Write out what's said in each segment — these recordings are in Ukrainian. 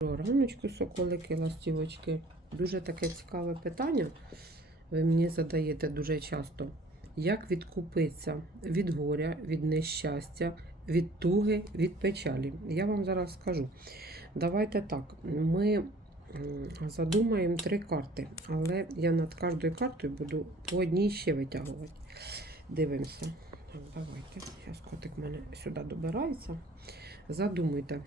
Раночку, соколики, ластівочки. Дуже таке цікаве питання. Ви мені задаєте дуже часто. Як відкупитися від горя, від нещастя, від туги, від печалі? Я вам зараз скажу. Давайте так. Ми задумаємо три карти, але я над кожною картою буду по одній ще витягувати. Дивимося. Давайте. Зараз котик в мене сюди добирається. Задумуйте.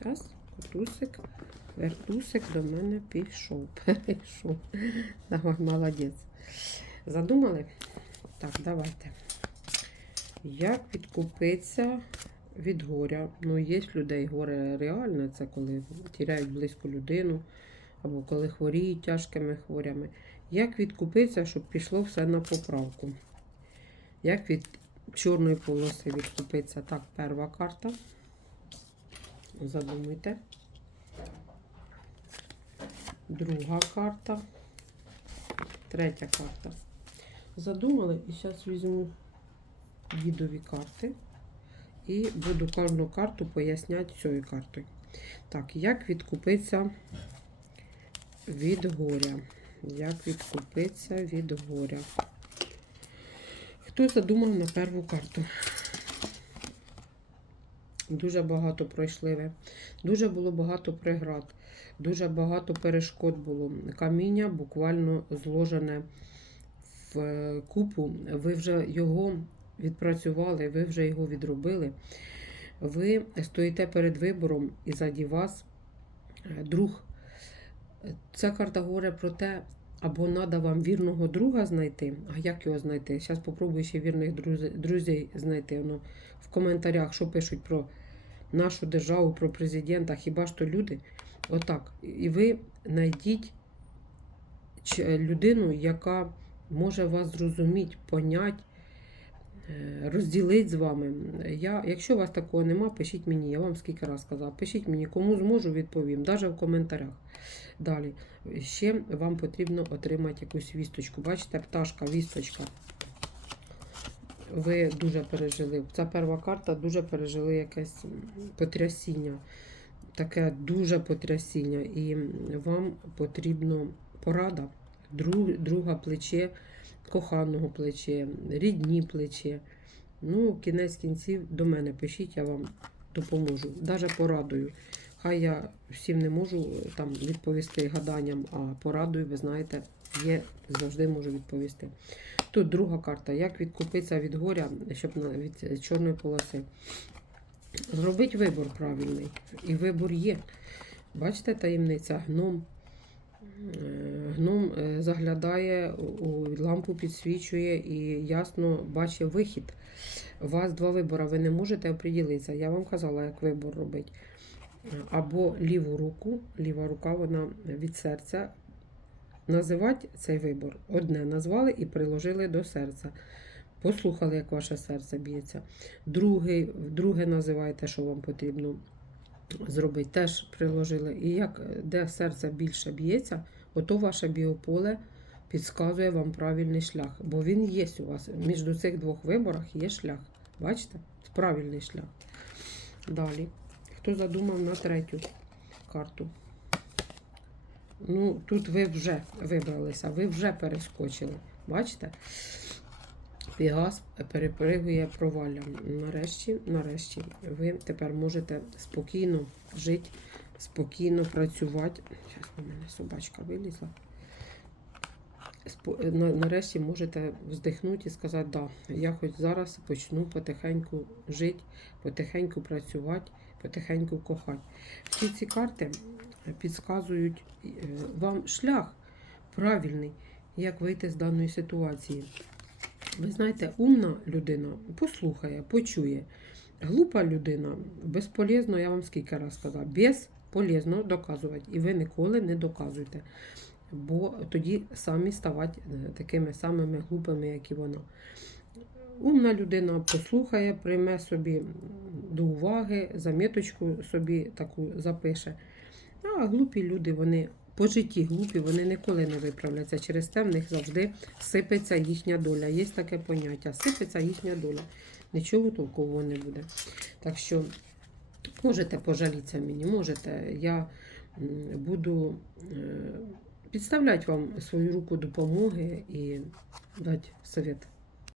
Щас. Котусик, вертусик до мене пішов. Перейшов. Давай, молодець. Задумали? Так, давайте. Як відкупитися від горя? Ну, є людей горе реальне, це коли тіряють близьку людину, або коли хворіють тяжкими хворями. Як відкупитися, щоб пішло все на поправку? Як від чорної полоси відкупитися? Так, перша карта. Задумуйте. Друга карта. Третя карта. Задумали і зараз візьму дідові карти і буду кожну карту поясняти цією картою. Так, як відкупитися від горя? Як відкупитися від горя? Хто задумав на першу карту? Дуже багато пройшли ви. Дуже було багато преград, дуже багато перешкод було. Каміння буквально зложене в е, купу. Ви вже його відпрацювали, ви вже його відробили. Ви стоїте перед вибором і заді вас е, друг. Ця карта говорить про те, або треба вам вірного друга знайти. А як його знайти? Зараз спробую ще вірних друзів, знайти. Ну, в коментарях, що пишуть про нашу державу, про президента, хіба ж то люди? Отак. І ви знайдіть людину, яка може вас зрозуміти, понять, розділити з вами. Я, якщо у вас такого нема, пишіть мені, я вам скільки раз сказав. Пишіть мені, кому зможу, відповім, навіть в коментарях. Далі. Ще вам потрібно отримати якусь вісточку. Бачите, пташка, вісточка. Ви дуже пережили. Ця перша карта дуже пережили якесь потрясіння. Таке дуже потрясіння. І вам потрібно порада. Друг, друга плече, коханого плече, рідні плече. Ну, кінець кінців до мене пишіть, я вам допоможу. Даже порадую. Хай я всім не можу е, там відповісти гаданням, а порадую, ви знаєте, є, завжди можу відповісти. Тут друга карта. Як відкупитися від горя, щоб від чорної полоси. Зробіть вибор правильний. І вибор є. Бачите, таємниця гном. Гном е, заглядає у лампу, підсвічує і ясно бачить вихід. У вас два вибори, ви не можете оприділитися. Я вам казала, як вибор робити. Або ліву руку, ліва рука, вона від серця. Називати цей вибор. Одне назвали і приложили до серця. Послухали, як ваше серце б'ється. Другий, друге називаєте, що вам потрібно зробити. Теж приложили. І як де серце більше б'ється, ото ваше біополе підказує вам правильний шлях. Бо він є у вас. Між цих двох виборах є шлях. Бачите? Правильний шлях. Далі. Хто задумав на третю карту? Ну, тут ви вже вибралися, ви вже перескочили. Бачите? Пігас перепригує провалля. Нарешті, нарешті, ви тепер можете спокійно жити, спокійно працювати. Зараз у мене собачка вилізла. Нарешті можете вздихнути і сказати, да, я хоч зараз почну потихеньку жити, потихеньку працювати, потихеньку кохати. Всі ці карти підказують е, вам шлях правильний, як вийти з даної ситуації. Ви знаєте, умна людина послухає, почує. Глупа людина безполезно, я вам скільки раз сказала, безполезно доказувати. І ви ніколи не доказуєте. Бо тоді самі ставати е, такими самими глупими, як і вона. Умна людина послухає, прийме собі до уваги, заміточку собі таку запише. А глупі люди, вони по житті глупі, вони ніколи не виправляться. Через те в них завжди сипеться їхня доля. Є таке поняття. Сипеться їхня доля. Нічого толкового не буде. Так що Можете пожалітися мені, можете. Я буду е, підставляти вам свою руку допомоги і дати совет.